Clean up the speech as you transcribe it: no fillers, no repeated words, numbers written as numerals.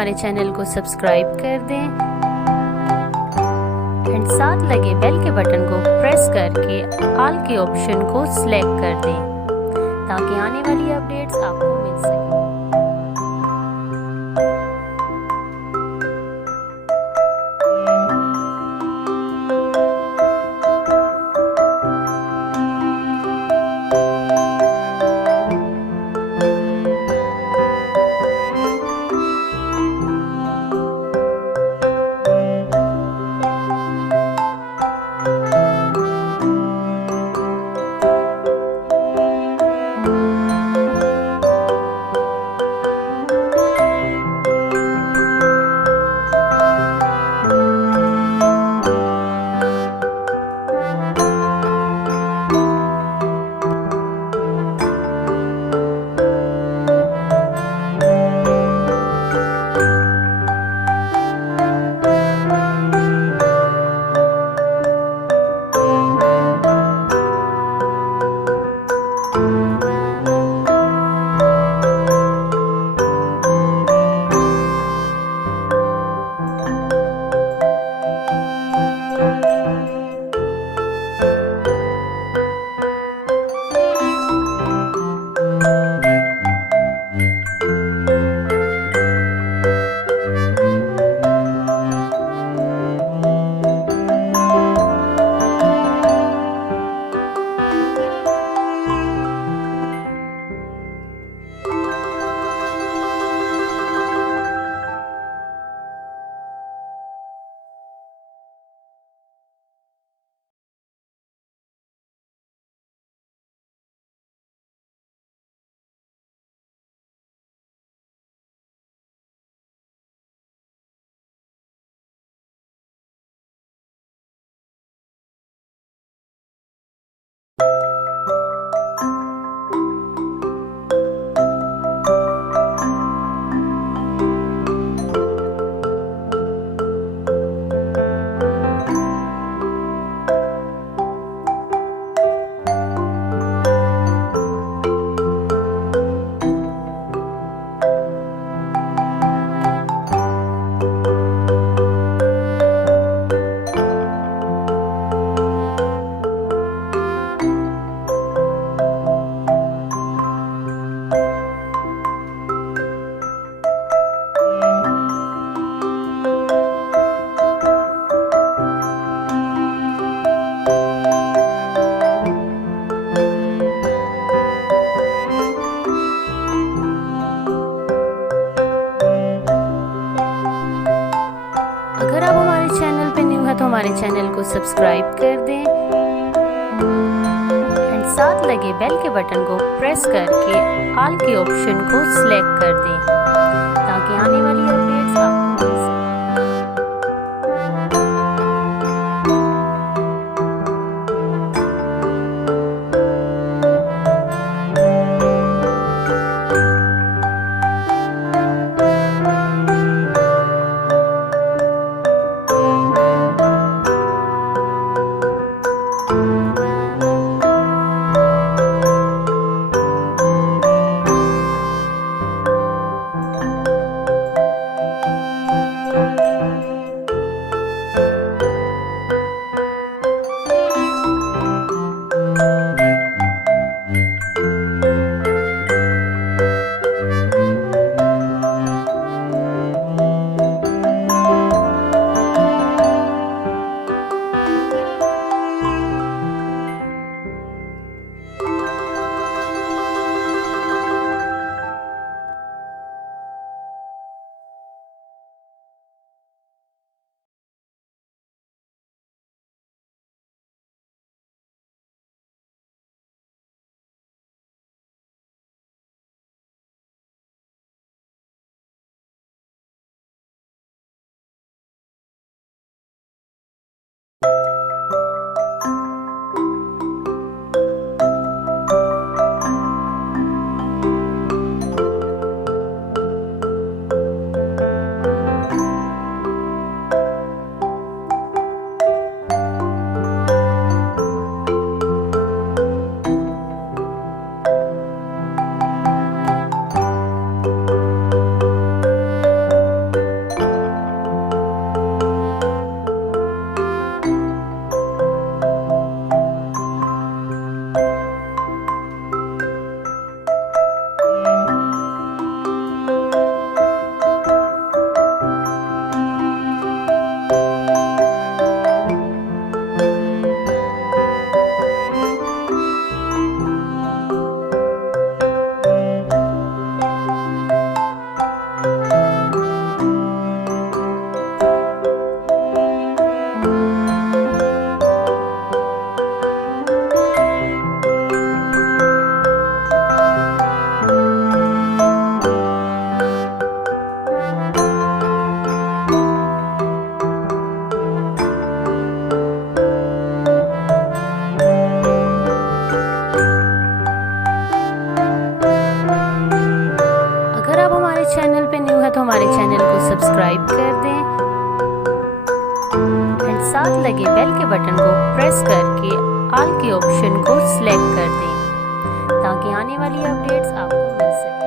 हमारे चैनल को सब्सक्राइब कर दें एंड साथ लगे बेल के बटन को प्रेस करके ऑल के ऑप्शन को सिलेक्ट कर दें ताकि आने वाली अपडेट्स आपको मिल सके। अगर आप हमारे चैनल पे न्यू है तो हमारे चैनल को सब्सक्राइब कर दें एंड साथ लगे बेल के बटन को प्रेस करके ऑल के ऑप्शन को सिलेक्ट कर दें ताकि आने वाली अपडेट्स आपको मिल सके। कर दें एंड साथ लगे बेल के बटन को प्रेस करके ऑल के ऑप्शन को सिलेक्ट कर दें ताकि आने वाली अपडेट्स आपको मिल सके।